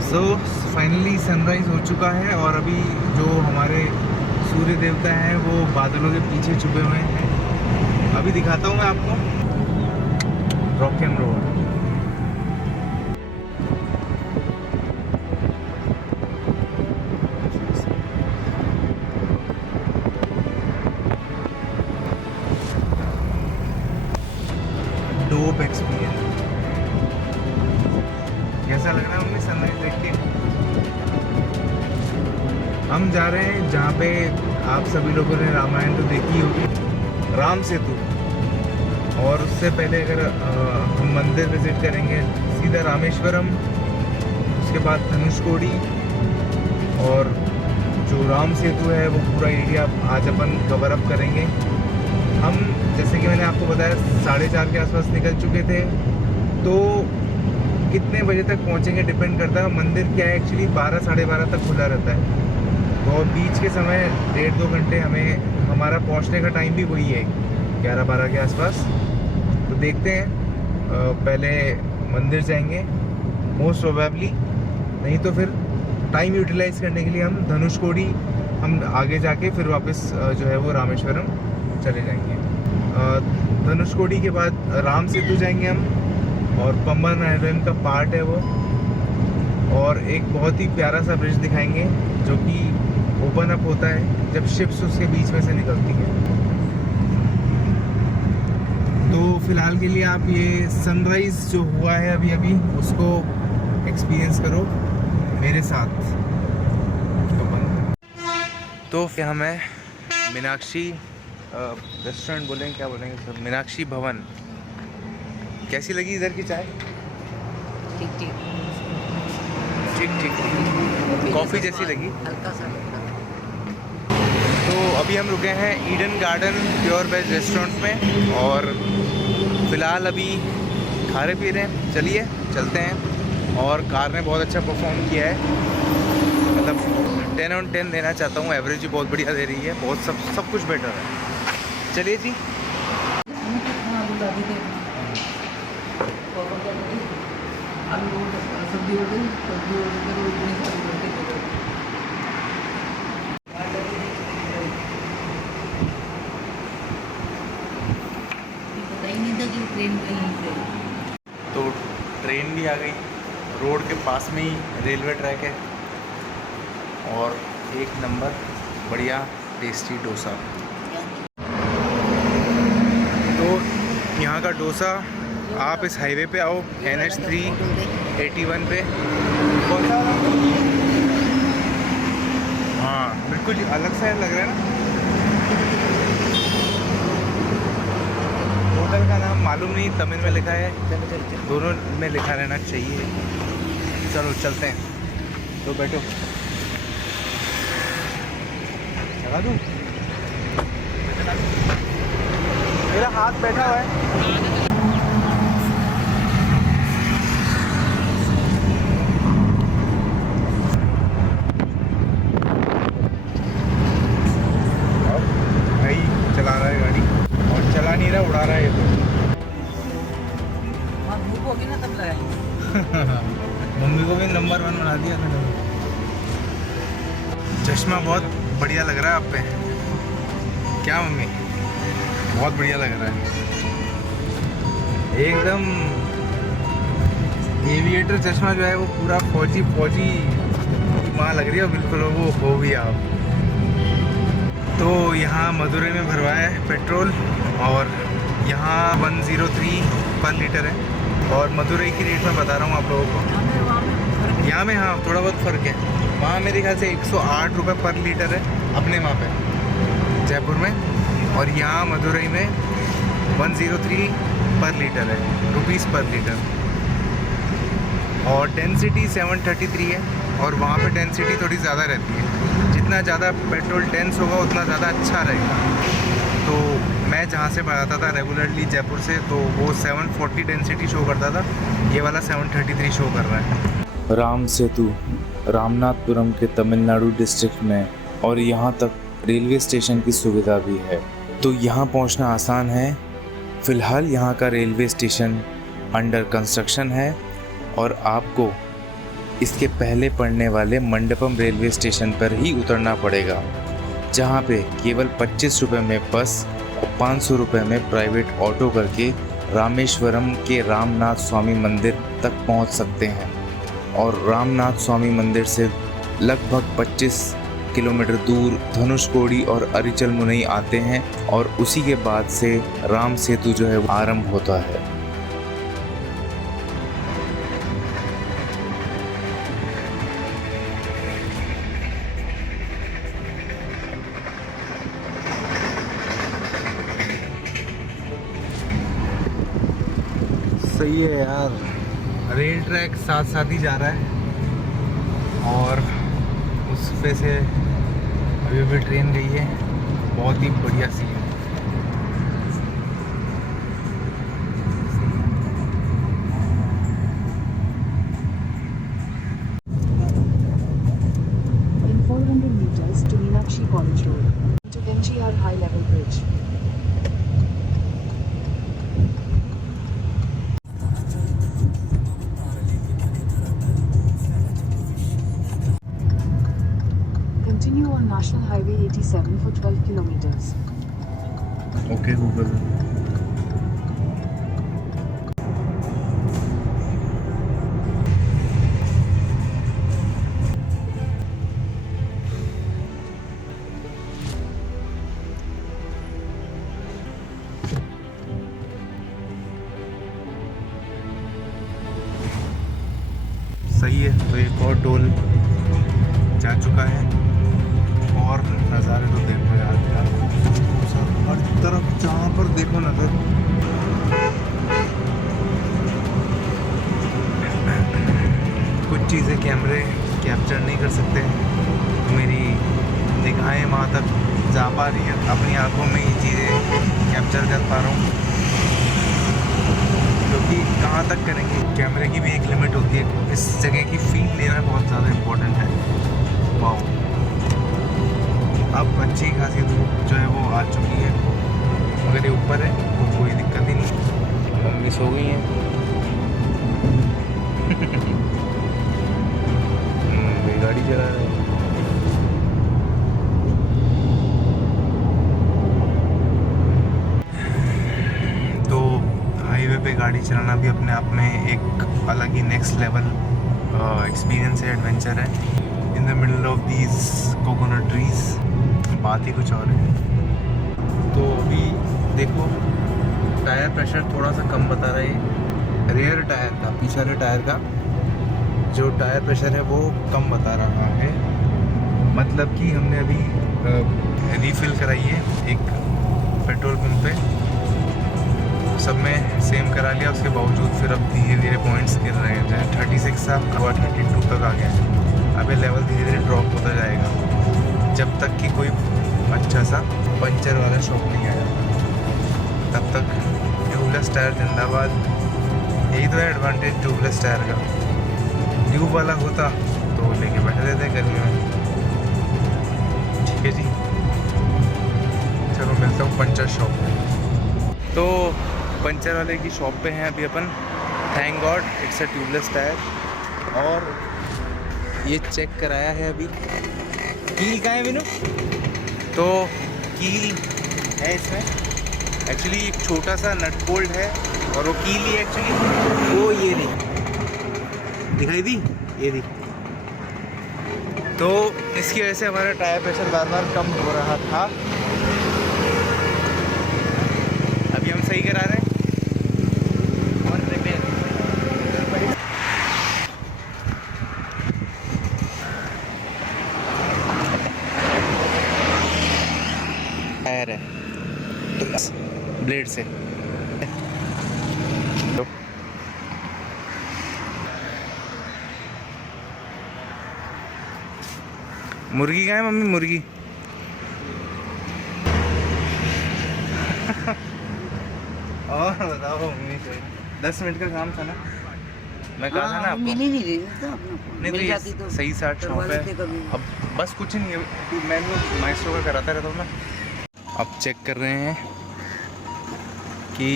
सो फाइनली सनराइज़ हो चुका है और अभी जो हमारे सूर्य देवता हैं वो बादलों के पीछे छुपे हुए हैं। अभी दिखाता हूँ मैं आपको rock and roll. Dope experience. कैसा लग रहा है मम्मी सनराइज देख के? हम जा रहे हैं जहाँ पे आप सभी लोगों ने रामायण तो देखी होगी, राम सेतु। और उससे पहले अगर हम मंदिर विजिट करेंगे सीधा रामेश्वरम, उसके बाद धनुषकोडी, और जो राम सेतु है वो पूरा एरिया आज अपन कवर अप करेंगे। हम जैसे कि मैंने आपको बताया 4:30 के आसपास निकल चुके थे, तो कितने बजे तक पहुंचेंगे डिपेंड करता है। मंदिर क्या है एक्चुअली 12 साढ़े 12 तक खुला रहता है, तो बीच के समय 1.5-2 घंटे हमें, हमारा पहुंचने का टाइम भी वही है 11-12 के आसपास। तो देखते हैं, पहले मंदिर जाएंगे मोस्ट प्रोबेबली, नहीं तो फिर टाइम यूटिलाइज करने के लिए हम धनुषकोडी हम आगे जाके फिर वापस जो है वो रामेश्वरम चले जाएंगे। धनुषकोडी के बाद राम सेतु जाएंगे हम, और पंबन आइलैंड का पार्ट है वो, और एक बहुत ही प्यारा सा ब्रिज दिखाएंगे जो कि ओपन अप होता है जब शिप्स उसके बीच में से निकलती है। तो फिलहाल के लिए आप ये सनराइज़ जो हुआ है अभी अभी उसको एक्सपीरियंस करो मेरे साथ। तो फिर हमें मीनाक्षी रेस्टोरेंट बोलेंगे, क्या बोलेंगे सर, मीनाक्षी भवन। कैसी लगी इधर की चाय? ठीक ठीक ठीक ठीक, कॉफ़ी जैसी लगी। हल्का सा लग रहा तो अभी हम रुके हैं Eden garden pure veg restaurant में, और फ़िलहाल अभी खा रहे पी रहे हैं। चलिए चलते हैं। और कार ने बहुत अच्छा परफॉर्म किया है, मतलब 10 on 10 देना चाहता हूँ। एवरेज भी बहुत बढ़िया दे रही है, बहुत सब कुछ बेटर है। चलिए जी। सब्जी पता ही नहीं था कि ट्रेन कहीं पे। तो ट्रेन भी आ गई, रोड के पास में ही रेलवे ट्रैक है, और एक नंबर बढ़िया टेस्टी डोसा। तो यहाँ का डोसा, आप इस हाईवे पे आओ NH 381 पे, कौन सा? हाँ बिल्कुल अलग सा लग रहा है ना। होटल का नाम मालूम नहीं, तमिल में लिखा है, दोनों में लिखा रहना चाहिए। चलो चलते हैं। तो बैठो, चला दूँ? मेरा हाथ बैठा हुआ है। चला रहा है गाड़ी, और चला नहीं रहा, उड़ा रहा है ये तो। धूप होगी ना तब लगाएंगे। मम्मी को भी नंबर 1 बना दिया था। चश्मा बहुत बढ़िया लग रहा है आप पे। क्या मम्मी? बहुत बढ़िया लग रहा है, एकदम एविएटर चश्मा जो है वो पूरा फौजी माँ लग रही है बिल्कुल, वो हो भी आप। तो यहाँ मदुरई में भरवाया है पेट्रोल, और यहाँ 103 पर लीटर है, और मदुरई की रेट मैं बता रहा हूँ आप लोगों को। यहाँ में हाँ थोड़ा बहुत फ़र्क है, वहाँ मेरे ख्याल से 108 रुपये पर लीटर है अपने वहाँ पे जयपुर में, और यहाँ मदुरई में 103 पर लीटर है, रुपीस पर लीटर। और डेंसिटी 733 है, और वहाँ पे डेंसिटी थोड़ी ज़्यादा रहती है। जितना ज़्यादा पेट्रोल डेंस होगा उतना ज़्यादा अच्छा रहेगा। तो मैं जहाँ से आता था रेगुलरली जयपुर से, तो वो 740 डेंसिटी शो करता था, ये वाला 733 शो कर रहा है। राम सेतु रामनाथपुरम के तमिलनाडु डिस्ट्रिक्ट में, और यहाँ तक रेलवे स्टेशन की सुविधा भी है, तो यहाँ पहुँचना आसान है। फ़िलहाल यहाँ का रेलवे स्टेशन अंडर कंस्ट्रक्शन है और आपको इसके पहले पड़ने वाले मंडपम रेलवे स्टेशन पर ही उतरना पड़ेगा, जहाँ पे केवल 25 रुपये में बस और 500 रुपये में प्राइवेट ऑटो करके रामेश्वरम के रामनाथ स्वामी मंदिर तक पहुँच सकते हैं। और रामनाथ स्वामी मंदिर से लगभग 25 किलोमीटर दूर धनुषकोडी और अरिचल मुनई आते हैं, और उसी के बाद से राम सेतु जो है वो आरंभ होता है। सही है यार, रेल ट्रैक साथ साथ ही जा रहा है और उस पे से अभी भी ट्रेन गई है। बहुत ही बढ़िया सीन है। In 400 meters to Meenakshi College Road, to NGR High Level Bridge. Continue on National Highway 87 for 12 kilometers. Okay Google. सही है, तो एक और टोल जा चुका है और नज़ारे तो देखो यार, हर तरफ जहाँ पर देखो नज़र। कुछ चीज़ें कैमरे कैप्चर नहीं कर सकते, मेरी निगाहें वहाँ तक जा पा रही है, अपनी आंखों में ये चीज़ें कैप्चर कर पा रहा हूँ, क्योंकि कहाँ तक करेंगे, कैमरे की भी एक लिमिट होती है। इस जगह की फील लेना बहुत ज़्यादा इम्पोर्टेंट है। वाह, अब अच्छी खासी धूप जो है वो आ चुकी है, मगर ये ऊपर है तो कोई दिक्कत ही नहीं। मम्मी सो गई हैं। गाड़ी चला रहे हैं। तो हाईवे पे गाड़ी चलाना भी अपने आप में एक अलग ही नेक्स्ट लेवल एक्सपीरियंस है, एडवेंचर है। In the middle of these coconut trees, बात ही कुछ और है। तो अभी देखो टायर प्रेशर थोड़ा सा कम बता रहा है, रेयर टायर का, पीछे वाले टायर का जो टायर प्रेशर है वो कम बता रहा है। मतलब कि हमने अभी रीफिल कराई है एक पेट्रोल पंप पे, सब में सेम करा लिया, उसके बावजूद फिर अब धीरे धीरे पॉइंट्स गिर रहे हैं। 36 था, अब 32 तक आ गया है। अब ये लेवल धीरे धीरे ड्रॉप होता जाएगा जब तक कि कोई अच्छा सा पंचर वाला शॉप नहीं आया, तब तक ट्यूबलेस टायर जिंदाबाद। यही तो है एडवांटेज ट्यूबलेस टायर का। ट्यूब वाला होता तो लेके बैठे रहते हैं गर्मी में। ठीक है जी, चलो मिलता हूँ पंचर शॉप पे। तो पंचर वाले की शॉप पे हैं अभी अपन। Thank God it's a tubeless tyre. और ये चेक कराया है अभी। कील कहाँ है विनू? तो कील है इसमें एक्चुअली एक छोटा सा नट बोल्ट है, और वो कील ही एक्चुअली वो ये नहीं दिखाई दी, ये दी। तो इसकी वजह से हमारा टायर प्रेशर बार बार कम हो रहा था। अभी हम सही करा रहे हैं और रिपेयर टायर है तो ब्लेड से। मुर्गी कहाँ है मम्मी, मुर्गी? और बताओ मम्मी, 10 मिनट का काम था ना, मैं कहा था ना आपको। मिल ही नहीं रही था अपना फोन। नहीं मिल तो जाती ये तो सही 60 करवा शॉप है। लेते कभी। अब बस कुछ नहीं है, मैं माइस्ट्रो का कराता रहता हूँ ना। अब चेक कर रहे हैं कि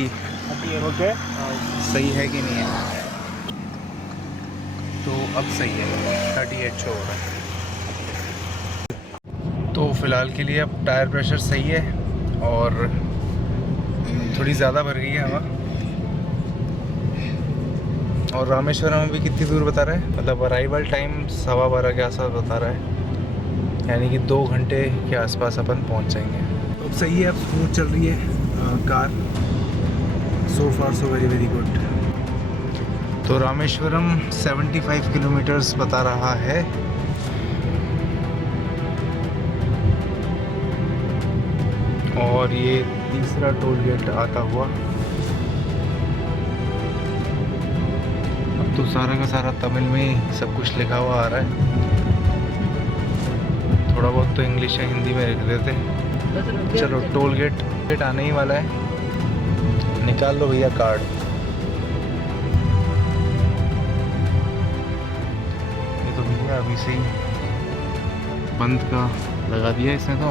सही है कि नहीं है। तो अब सही है, 38 शो हो रहा है। तो फ़िलहाल के लिए अब टायर प्रेशर सही है और थोड़ी ज़्यादा भर गई है हवा। और रामेश्वरम में भी कितनी दूर बता रहा है, मतलब अराइवल टाइम 12:15 के आसपास बता रहा है, यानी कि 2 घंटे के आसपास अपन पहुंच जाएंगे। तो अब सही है, अब स्मूथ चल रही है car. So far so very very good. तो रामेश्वरम 75 किलोमीटर्स बता रहा है। और ये तीसरा टोल गेट आता हुआ। अब तो सारा का सारा तमिल में ही सब कुछ लिखा हुआ आ रहा है, थोड़ा बहुत तो इंग्लिश या हिंदी में लिख देते। चलो टोल गेट आने ही वाला है, निकाल लो भैया कार्ड। ये तो भैया अभी से ही बंद का लगा दिया इसने तो।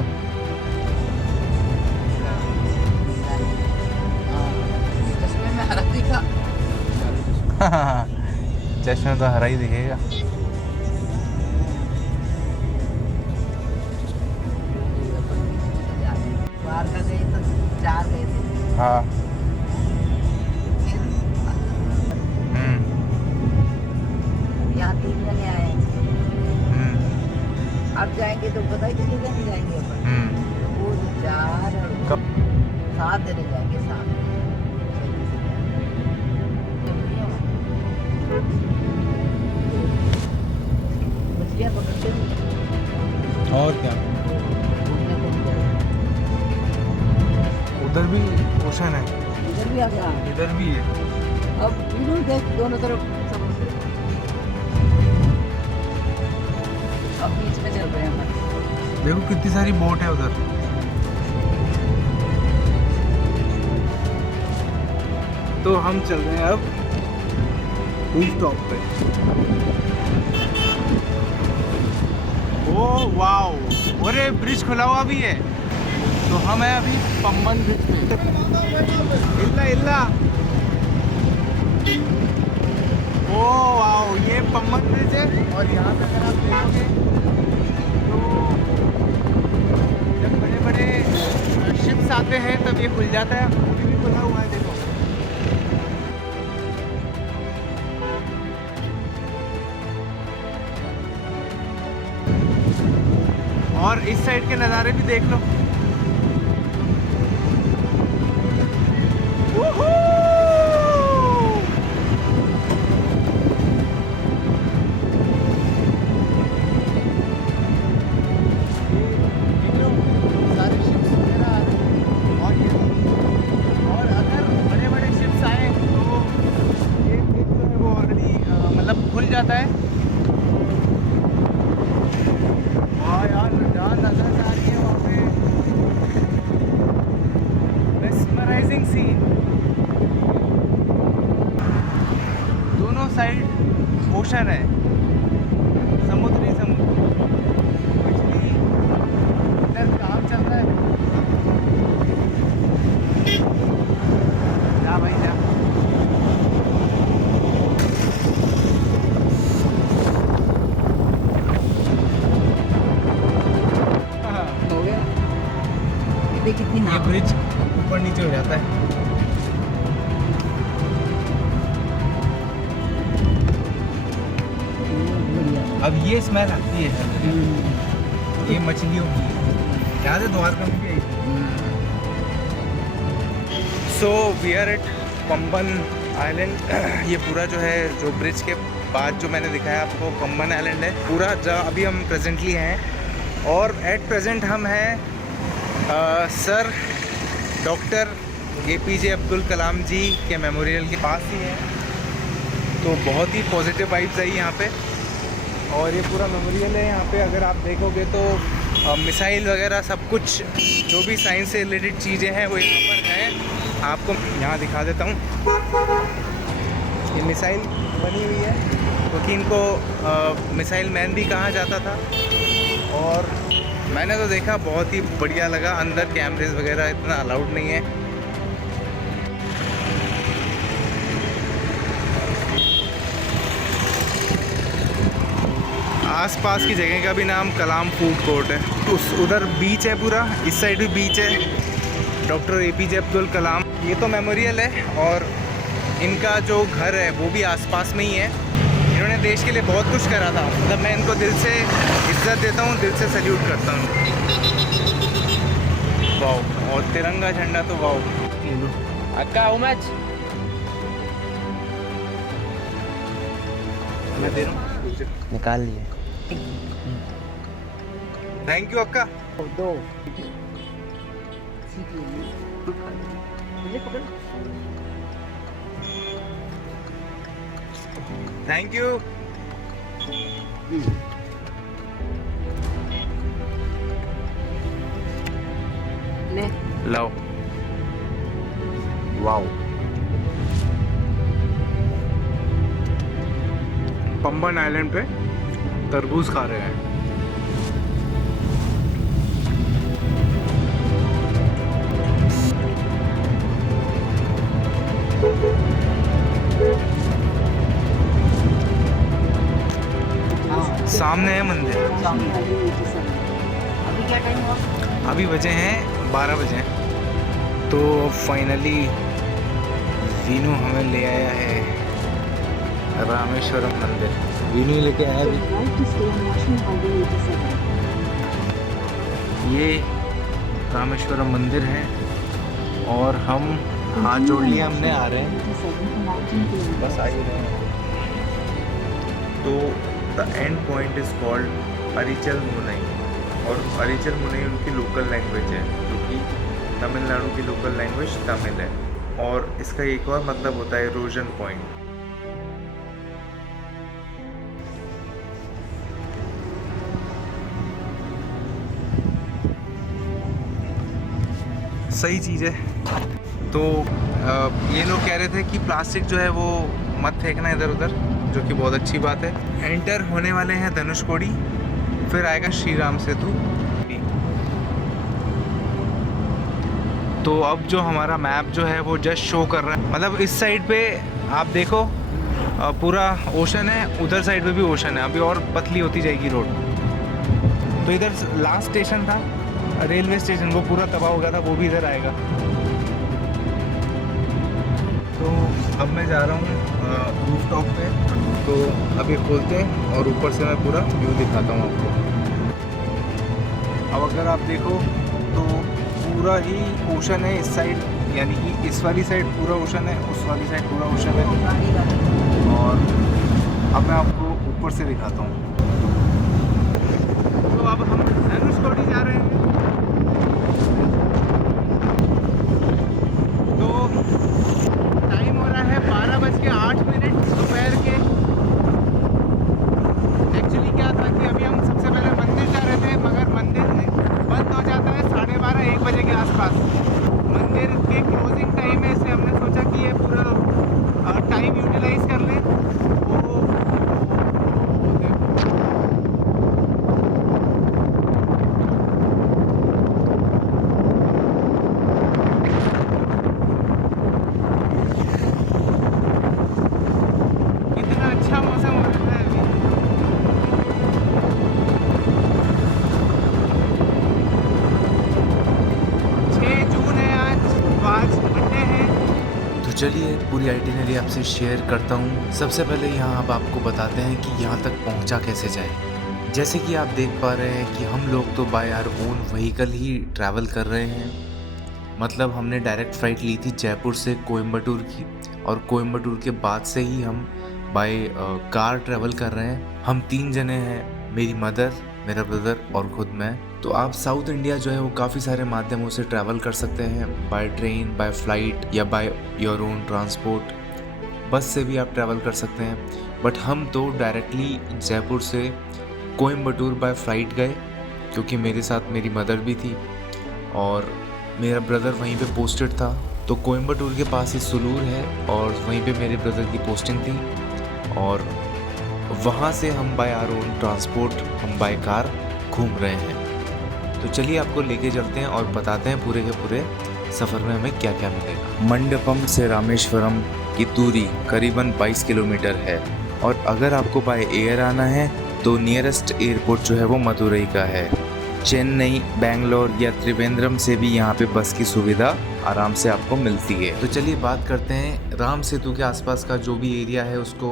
चश्मे में हरा दिखा। चश्मे तो हरा ही दिखेगा। बाहर का गए तो 4 गए थे। हाँ। फिर यहाँ 3 जने आए। अब जाएंगे तो पता ही कितने जने जाएंगे अपन। वो 4 और 7 जने जाएंगे, 7। मछलियाँ पकड़ते हैं। और क्या, घूमने को मिल जाएगा। उधर भी ओशन है, इधर भी आ गया। इधर भी है। अब इधर देख, दोनों तरफ समुद्र। अब बीच में चल रहे हैं अपन। देखो कितनी सारी बोट है उधर। तो हम चल रहे हैं अब रूफ टॉप पे। ओ वाओ, अरे ब्रिज खुला हुआ भी है। तो हम हैं अभी पंबन ब्रिज पे। इल्ला इल्ला, ओ वाओ, ये पंबन ब्रिज है। और यहाँ पे अगर आप देखोगे तो जब बड़े बड़े शिप्स आते हैं तब ये खुल जाता है। अभी भी खुला हुआ है, देखो। और इस साइड के नज़ारे भी देख लो। सारे शिप्स वगैरह आ रहे हैं। और अगर बड़े बड़े शिप्स आए तो ये जो है वो ऑलरेडी मतलब खुल जाता है। वाह यार, जहाँ नजर आ रही है वहाँ पे मेस्मराइजिंग सीन। दोनों साइड ओशन है, समुद्री समुद्र। मछली इधर काम चल रहा है। जा भाई जा। हो गया। ये देख कितनी ये नाव। ब्रिज ऊपर नीचे हो जाता है। बढ़िया। अब ये स्मेल आती है, ये मछलियों की यहाँ से द्वारका में भी आई। So we are at Pamban island. ये पूरा जो है, जो ब्रिज के बाद जो मैंने दिखाया आपको पंबन आइलैंड है पूरा, जहाँ अभी हम प्रेजेंटली हैं। और एट प्रेजेंट हम हैं sir doctor APJ Abdul Kalam जी के मेमोरियल के पास ही है। तो बहुत ही पॉजिटिव वाइब्स आई यहाँ पे। और ये पूरा मेमोरियल है। यहाँ पे अगर आप देखोगे तो मिसाइल वगैरह सब कुछ जो भी साइंस से रिलेटेड चीज़ें हैं वो यहाँ पर हैं। आपको यहाँ दिखा देता हूँ, ये मिसाइल बनी हुई है क्योंकि इनको मिसाइल मैन भी कहा जाता था। और मैंने तो देखा, बहुत ही बढ़िया लगा। अंदर कैमरेज वगैरह इतना अलाउड नहीं है। आसपास की जगह का भी नाम कलाम फूड कोर्ट है। उधर बीच है, पूरा इस साइड भी बीच है। डॉक्टर APJ अब्दुल कलाम, ये तो मेमोरियल है। और इनका जो घर है वो भी आसपास में ही है। इन्होंने देश के लिए बहुत कुछ करा था। मतलब मैं इनको दिल से इज्जत देता हूँ, दिल से सैल्यूट करता हूँ। वाओ, और तिरंगा झंडा तो वाओ। अक्का हाउ मच? मैं दे रहा हूँ, निकाल लिए। थैंक यू अक्का। दो सीख लीजिए, पकड़। Thank you. ले लो, वाओ। पंबन आइलैंड पे तरबूज खा रहे हैं। सामने है मंदिर। अभी क्या टाइम हुआ? अभी बजे हैं 12 बजे हैं। तो फाइनली वीनू हमें ले आया है रामेश्वरम मंदिर। वीनू लेके आया अभी। ये रामेश्वरम मंदिर है और हम हाथ जोड़ लिए, हमने आ रहे हैं, बस आ ही रहे हैं। तो the end point is called Arichal Munai. और अरिचल मुनई उनकी लोकल लैंग्वेज है, जो कि तमिलनाडु की लोकल लैंग्वेज तमिल है। और इसका एक और मतलब होता है इरोजन पॉइंट। सही चीज़ है। तो ये लोग कह रहे थे कि प्लास्टिक जो है वो मत फेंकना इधर उधर, जो कि बहुत अच्छी बात है। एंटर होने वाले हैं धनुषकोडी, फिर आएगा श्री राम सेतु। तो अब जो हमारा मैप जो है वो जस्ट शो कर रहा है, मतलब इस साइड पे आप देखो पूरा ओशन है, उधर साइड पे भी ओशन है। अभी और पतली होती जाएगी रोड। तो इधर लास्ट स्टेशन था रेलवे स्टेशन, वो पूरा तबाह हो गया था, वो भी इधर आएगा। तो अब मैं जा रहा हूँ रूफ टॉप पे। तो अभी खोलते हैं और ऊपर से मैं पूरा व्यू दिखाता हूँ आपको। अब अगर आप देखो तो पूरा ही ओशन है इस साइड, यानी कि इस वाली साइड पूरा ओशन है, उस वाली साइड पूरा ओशन है। और अब मैं आपको ऊपर से दिखाता हूँ। तो अब हम धनुषकोडी जा रहे हैं। तो टाइम हो रहा है 12:08 दोपहर के। एक्चुअली क्या था कि अभी हम सबसे पहले मंदिर जा रहे थे, मगर मंदिर बंद हो जाता है 12:30-1 बजे के आसपास। मंदिर के क्लोजिंग टाइम है, इसलिए हमने सोचा कि ये पूरा टाइम यूटिलाइज कर लें। कितना अच्छा मौसम हो रहा है अभी। 6 जून है आज मंडे है। तो चलिए पूरी आइटिनरी आपसे शेयर करता हूँ। सबसे पहले यहाँ अब आपको बताते हैं कि यहाँ तक पहुँचा कैसे जाए। जैसे कि आप देख पा रहे हैं कि हम लोग तो बाय आवर ओन व्हीकल ही ट्रैवल कर रहे हैं। मतलब हमने डायरेक्ट फ़्लाइट ली थी जयपुर से कोयम्बटूर की, और कोयम्बटूर के बाद से ही हम बाय कार ट्रैवल कर रहे हैं। हम 3 जने हैं, मेरी मदर, मेरा ब्रदर और खुद मैं। तो आप साउथ इंडिया जो है वो काफ़ी सारे माध्यमों से ट्रैवल कर सकते हैं, बाय ट्रेन, बाय फ्लाइट या बाय योर ओन ट्रांसपोर्ट। बस से भी आप ट्रैवल कर सकते हैं। बट हम तो डायरेक्टली जयपुर से कोयम्बटूर बाय फ्लाइट गए, क्योंकि मेरे साथ मेरी मदर भी थी और मेरा ब्रदर वहीं पे पोस्टेड था। तो कोयम्बटूर के पास ही सुलूर है और वहीं पे मेरे ब्रदर की पोस्टिंग थी और वहाँ से हम बाय आवर ओन ट्रांसपोर्ट, हम बाय कार घूम रहे हैं। तो चलिए आपको लेके चलते हैं और बताते हैं पूरे के पूरे सफ़र में हमें क्या क्या मिलेगा। मंडपम से रामेश्वरम की दूरी करीबन 22 किलोमीटर है और अगर आपको बाय एयर आना है तो नियरेस्ट एयरपोर्ट जो है वो मदुरई का है। चेन्नई, बेंगलोर या त्रिवेंद्रम से भी यहाँ पे बस की सुविधा आराम से आपको मिलती है। तो चलिए बात करते हैं राम सेतु के आसपास का जो भी एरिया है उसको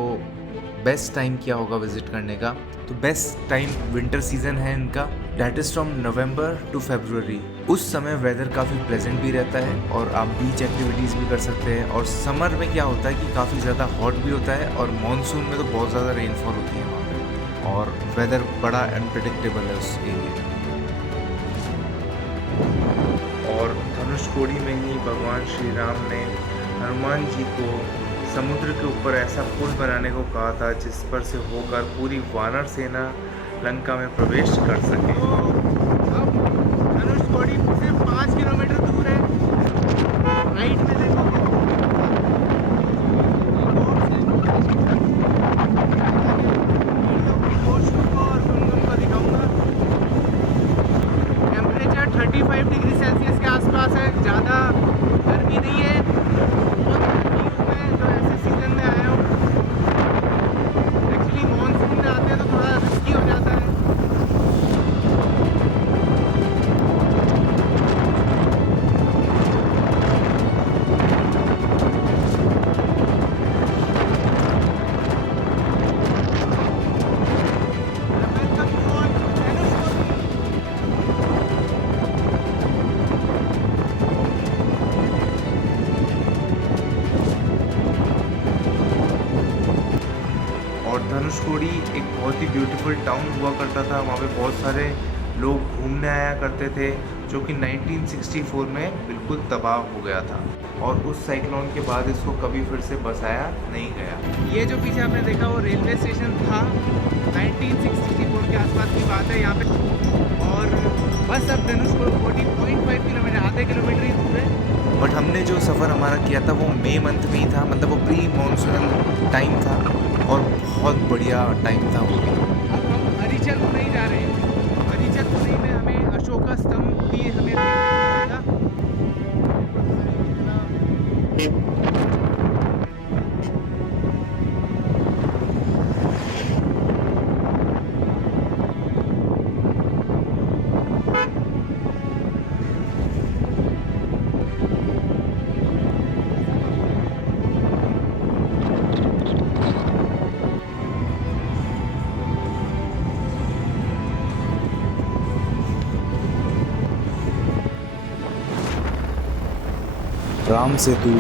बेस्ट टाइम क्या होगा विजिट करने का। तो बेस्ट टाइम विंटर सीजन है इनका, that is from November to February. उस समय वेदर काफ़ी प्लेजेंट भी रहता है और आप बीच एक्टिविटीज़ भी कर सकते हैं। और समर में क्या होता है कि काफ़ी ज़्यादा हॉट भी होता है और मानसून में तो बहुत ज़्यादा रेनफॉल होती है वहाँ पे और वेदर बड़ा अनप्रेडिक्टेबल है उस एरिया। और धनुषकोडी में ही भगवान श्री राम ने हनुमान जी को समुद्र के ऊपर ऐसा पुल बनाने को कहा था जिस पर से होकर पूरी वानर सेना लंका में प्रवेश कर सके। अब धनुषकोडी से 5 किलोमीटर दूर है। राइट में देखो और तुमको दिखाऊंगा। टेम्परेचर 35 डिग्री सेल्सियस के आसपास है, ज़्यादा गर्मी नहीं है। मैं जो ऐसे सीजन में आया हूँ, एक्चुअली मानसून में आते हैं तो थोड़ा रिस्की हो जाता है। और धनुषकोडी एक बहुत ही ब्यूटीफुल टाउन हुआ करता था। वहाँ पे बहुत सारे लोग घूमने आया करते थे, जो कि 1964 में बिल्कुल तबाह हो गया था और उस साइक्लोन के बाद इसको कभी फिर से बसाया नहीं गया। ये जो पीछे आपने देखा वो रेलवे स्टेशन था, 1964 के आसपास की बात है यहाँ पे। और बस अब धनुषकोडी 0.5 किलोमीटर, आधे किलोमीटर ही दूर है। बट हमने जो सफ़र हमारा किया था वो मई मंथ में ही था, मतलब वो प्री मानसून टाइम था और बहुत बढ़िया टाइम था वो भी। अब हम अरिचल को नहीं जा रहे हैं। अरिचल को नहीं में हमें अशोका स्तंभ भी हमें देखना पड़ेगा। राम सेतु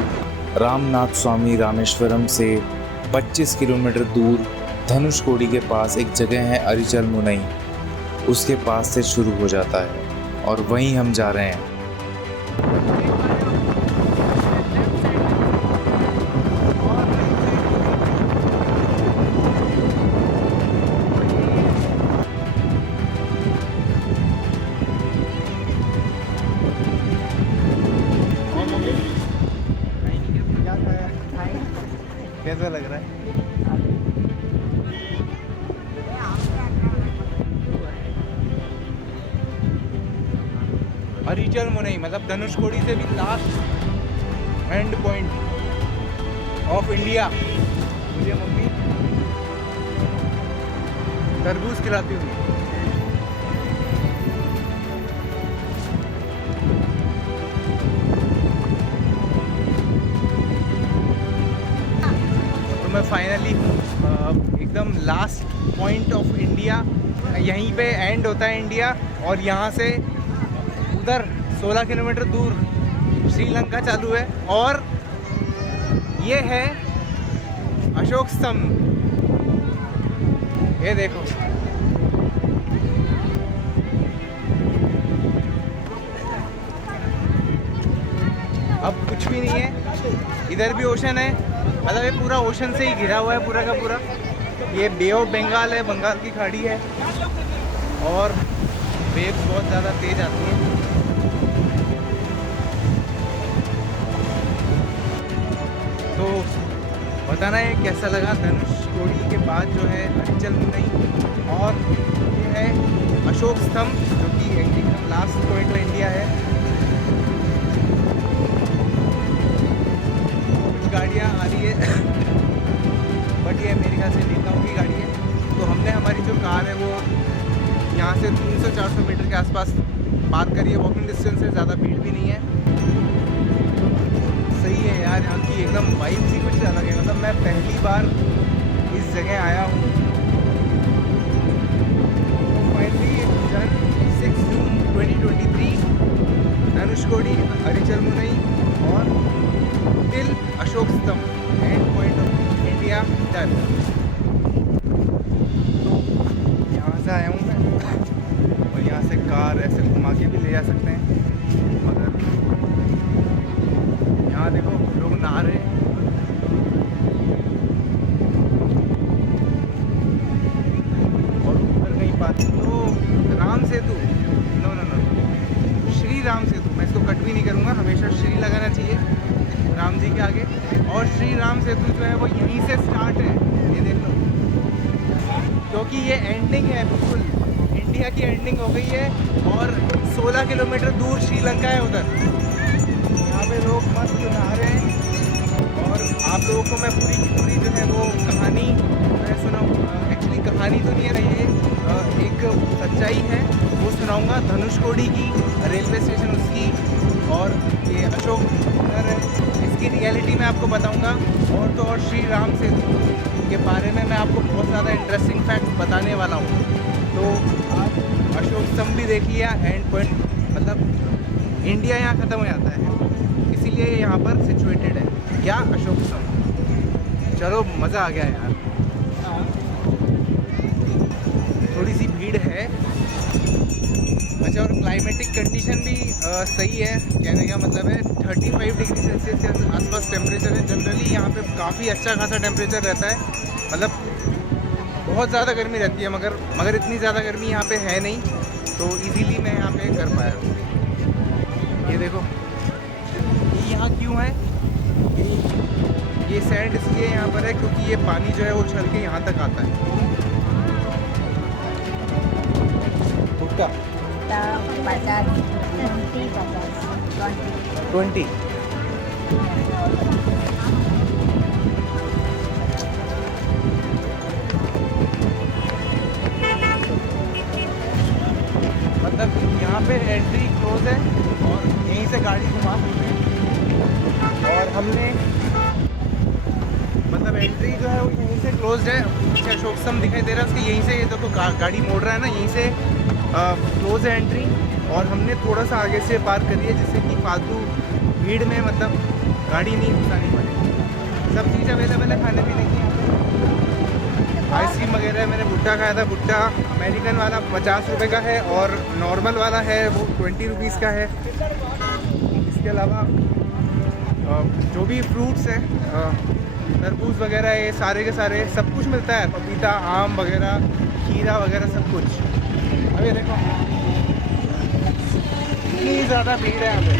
रामनाथ स्वामी रामेश्वरम से 25 किलोमीटर दूर धनुषकोडी के पास एक जगह है अरिचल मुनई, उसके पास से शुरू हो जाता है और वहीं हम जा रहे हैं। कैसा लग रहा है? अरिचल मुनई मतलब धनुषकोडी से भी last and point of India. मुझे मम्मी तरबूज खिलाती हुई। मैं फाइनली एकदम लास्ट पॉइंट ऑफ इंडिया, यहीं पे एंड होता है इंडिया और यहाँ से उधर 16 किलोमीटर दूर श्रीलंका चालू है और ये है अशोक स्तंभ। ये देखो, अब कुछ भी नहीं है, इधर भी ओशन है, मतलब ये पूरा ओशन से ही घिरा हुआ है पूरा का पूरा। ये बे ऑफ बंगाल है, बंगाल की खाड़ी है और वेव्स बहुत ज़्यादा तेज आती हैं। तो बताना है कैसा लगा धनुषकोडी के बाद जो है अरिचल मुनई, और ये है अशोक स्तंभ जो कि एकदम लास्ट पॉइंट में इंडिया है। कुछ गाड़ियाँ आ रही है बट ये मेरे ख्याल से नेताओं की गाड़ी है। तो हमने हमारी जो कार है वो यहाँ से 300-400 मीटर के आसपास पार्क करी है, वॉकिंग डिस्टेंस है, ज़्यादा भीड़ भी नहीं है। सही है यार, यहाँ की एकदम वाइब ही कुछ अलग है। मतलब मैं पहली बार इस जगह आया हूँ। फाइनली डन 6 जून 2023 धनुषकोडी, अरिचल मुनई और टिल अशोक स्तंभ and point of India done. तो यहाँ से आया हूँ मैं और यहाँ से कार ऐसे घुमा के भी ले जा सकते हैं, मगर यहाँ देखो लोग नहा रहे हैं। और ऊपर कहीं पास तो Ram Setu, no no no, Shri Ram Setu, मैं इसको कट भी नहीं करूँगा, हमेशा श्री लगाना चाहिए राम जी के आगे। और श्री राम सेतु जो है वो यहीं से स्टार्ट है, ये देख लो, क्योंकि ये एंडिंग है, बिल्कुल इंडिया की एंडिंग हो गई है और 16 किलोमीटर दूर श्रीलंका है उधर। यहाँ पे लोग मस्त नहा रहे हैं और आप लोगों को मैं पूरी की पूरी जो है वो कहानी मैं सुनाऊँ, एक्चुअली कहानी तो नहीं है ये, एक सच्चाई है वो सुनाऊँगा धनुषकोडी की, रेलवे स्टेशन उसकी, और ये अशोक नगर है, इसकी रियलिटी मैं आपको बताऊँगा। और तो और श्री राम सेतु के बारे में मैं आपको बहुत ज़्यादा इंटरेस्टिंग फैक्ट्स बताने वाला हूँ। तो आप अशोक स्तंभ भी देख लिया, एंड पॉइंट मतलब इंडिया यहाँ ख़त्म हो जाता है, इसीलिए ये यहाँ पर सिचुएटेड है, क्या अशोक स्तंभ। चलो मज़ा आ गया यार। थोड़ी सी भीड़ है, अच्छा, और क्लाइमेटिक कंडीशन भी सही है, कहने का मतलब है 35 डिग्री सेल्सियस के आसपास टेम्परेचर है। जनरली यहाँ पे काफ़ी अच्छा खासा टेम्परेचर रहता है, मतलब बहुत ज़्यादा गर्मी रहती है, मगर इतनी ज़्यादा गर्मी यहाँ पे है नहीं, तो इजीली मैं यहाँ पे कर पाया। ये देखो ये यहाँ क्यों है, ये सैंड इसलिए यहाँ पर है क्योंकि ये पानी जो है वो उछल के यहाँ तक आता है। भुट्टा 20 मतलब यहाँ पे एंट्री क्लोज है और यहीं से गाड़ी घुमा सकते हैं। और हमने मतलब एंट्री जो है वो यहीं से क्लोज है, पीछे अशोक स्तंभ दिखाई दे रहा है उसके यहीं से, ये देखो गाड़ी मोड़ रहा है ना, यहीं से क्लोज है एंट्री। और हमने थोड़ा सा आगे से पार्क करी है जिससे कि फालतू भीड़ में मतलब गाड़ी नहीं घुसानी पड़े। सब चीज़ अवेलेबल है खाने पीने की, आइसक्रीम वगैरह। मैंने भुट्टा खाया था, भुट्टा अमेरिकन वाला 50 रुपये का है और नॉर्मल वाला है वो 20 रुपीज़ का है। इसके अलावा जो भी फ्रूट्स हैं, तरबूज वगैरह, ये सारे के सारे सब कुछ मिलता है, पपीता, आम वगैरह, खीरा वगैरह सब कुछ। अभी देखो इतनी ज़्यादा भीड़ है यहाँ पे,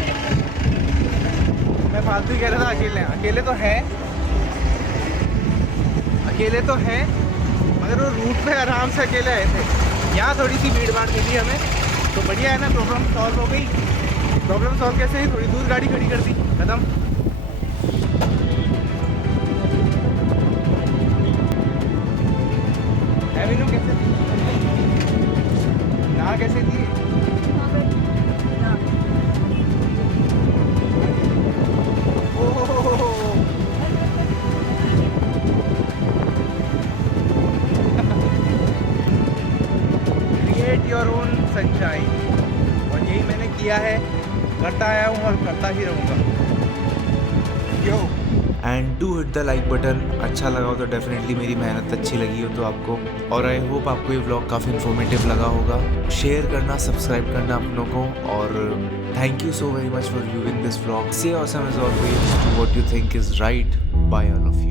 मैं फालतू ही कह रहा था अकेले तो हैं मगर वो रूट पे आराम से अकेले आए थे। यहाँ थोड़ी सी भीड़ भाड़ मिली हमें, तो बढ़िया है ना, प्रॉब्लम सॉल्व हो गई। प्रॉब्लम सॉल्व कैसे हुई, थोड़ी दूर गाड़ी खड़ी कर दी, खत्म। एवेन्यू कैसे थी ना, कैसे थी क्रिएट योर ओन सनशाइन, और यही मैंने किया है, करता आया हूँ और करता ही रहूँगा। Yo and do hit the like button. अच्छा लगा हो तो डेफिनेटली मेरी मेहनत अच्छी लगी हो तो आपको, और आई होप आपको ये व्लॉग काफ़ी इन्फॉर्मेटिव लगा होगा। शेयर करना, सब्सक्राइब करना अपनों को, और thank you so very much for viewing this vlog. Say awesome as always, what you think is right, bye all of you.